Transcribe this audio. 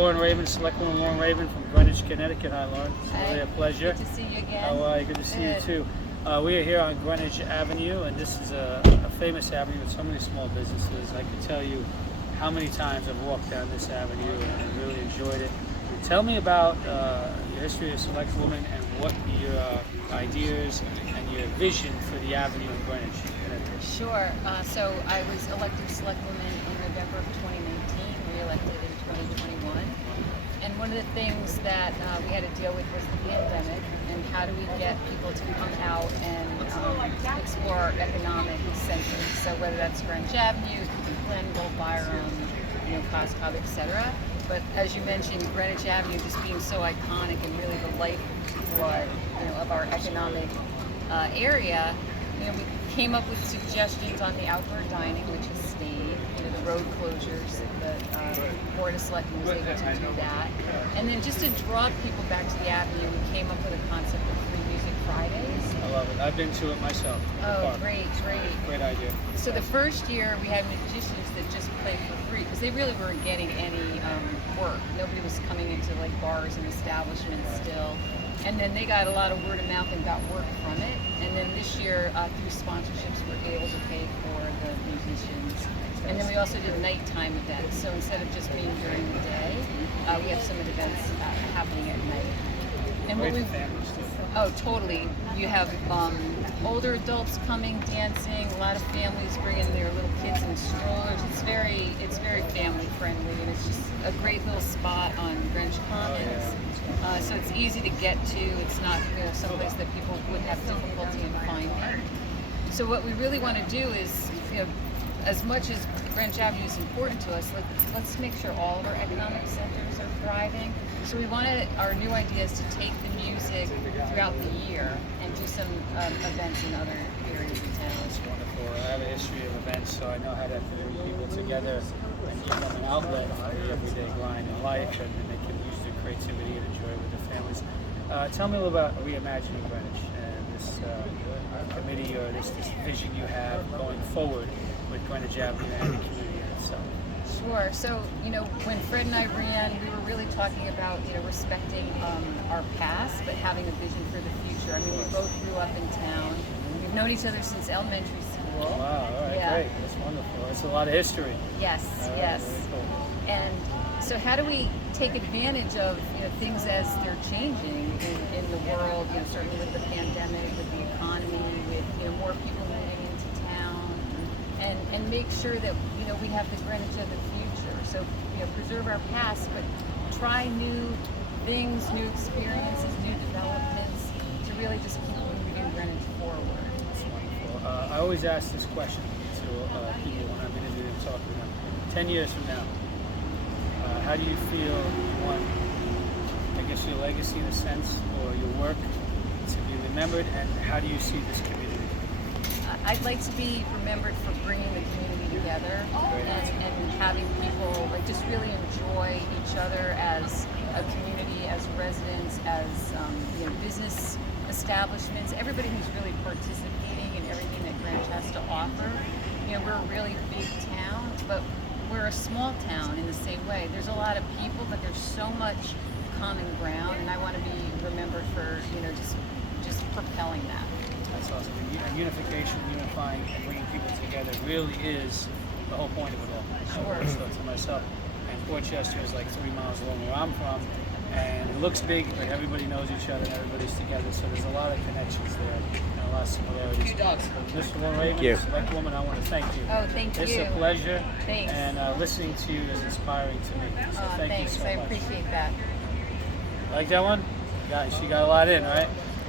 Lauren Rabin, Selectwoman Lauren Rabin from Greenwich, Connecticut. Hi, Lauren. It's really a pleasure. Good to see you again. How are you? Good to see you too. We are here on Greenwich Avenue, and this is a famous avenue with so many small businesses. I can tell you how many times I've walked down this avenue and really enjoyed it. Tell me about your history of Selectwoman and what your ideas and your vision for the avenue in Greenwich. Sure. So I was elected Selectwoman in November of 2019, re-elected in 2021. And one of the things that we had to deal with was the pandemic, and how do we get people to come out and explore our economic centers. So whether that's Greenwich Avenue, Glenville, Byram, Coscob, etc. But as you mentioned, Greenwich Avenue just being so iconic and really the lifeblood, of our economic area. We came up with suggestions on the outdoor dining, which has stayed. The road closures, the Board of Selectmen was able to do that. And then just to draw people back to the avenue, we came up with a concept of Free Music Fridays. I love it. I've been to it myself. Oh, great. Great idea. So the first year we had musicians that just played for free because they really weren't getting any work. Nobody was coming into like bars and establishments still. And then they got a lot of word of mouth and got work from it. And then this year, through sponsorships, we're able to pay for the musicians. And then we also did nighttime events. So instead of just being during the day, we have some events happening at night. And what we totally. You have older adults coming, dancing. A lot of families bringing their little kids in strollers. It's very family friendly, and it's just a great little spot on Greenwich Commons. So it's easy to get to. It's not someplace that people would have difficulty in finding. So what we really want to do is, as much as Greenwich Avenue is important to us, let's make sure all of our economic centers are thriving. So we wanted our new idea is to take the music throughout the year and do some events in other areas of town. That's wonderful. I have a history of events, so I know how to bring people together and give them an outlet for the everyday grind in life, and then they can use their creativity and enjoy it with their families. Tell me a little about Reimagining Greenwich and this committee or this vision you have going forward with Greenwich Avenue and the community itself. Sure. So, when Fred and I ran, we were really talking about, respecting our past, but having a vision for the future. I mean, we both grew up in town. We've known each other since elementary school. Wow, all right, great. That's wonderful. That's a lot of history. Yes, yes. Very cool. And so how do we take advantage of, things as they're changing in the world, certainly with the pandemic, with the economy, with, more people moving into town, and make sure that, we have the Greenwich of the future. So, preserve our past, but try new things, new experiences, new developments to really just keep moving Greenwich forward. That's wonderful. I always ask this question to people when I'm interviewing and talking to them. 10 years from now, how do you feel you want, your legacy in a sense, or your work to be remembered, and how do you see this community? I'd like to be remembered for bringing the community together and having people just really enjoy each other as a community, as residents, as business establishments, everybody who's really participating in everything that Greenwich has to offer. We're a really big town, but we're a small town in the same way. There's a lot of people, but there's so much common ground, and I want to be remembered for just propelling that. That's awesome. Unification, unifying, and bringing people together really is the whole point of it all. Sure. So to myself, and Portchester is like 3 miles along where I'm from, and it looks big, but everybody knows each other and everybody's together. So there's a lot of connections there and a lot of similarities. Mr. Lauren Rabin, Selectwoman, I want to thank you. Oh, thank you. It's a pleasure. Thanks. And listening to you is inspiring to me. So thank thanks. you so much. I appreciate that. Like that one? She got a lot in, right?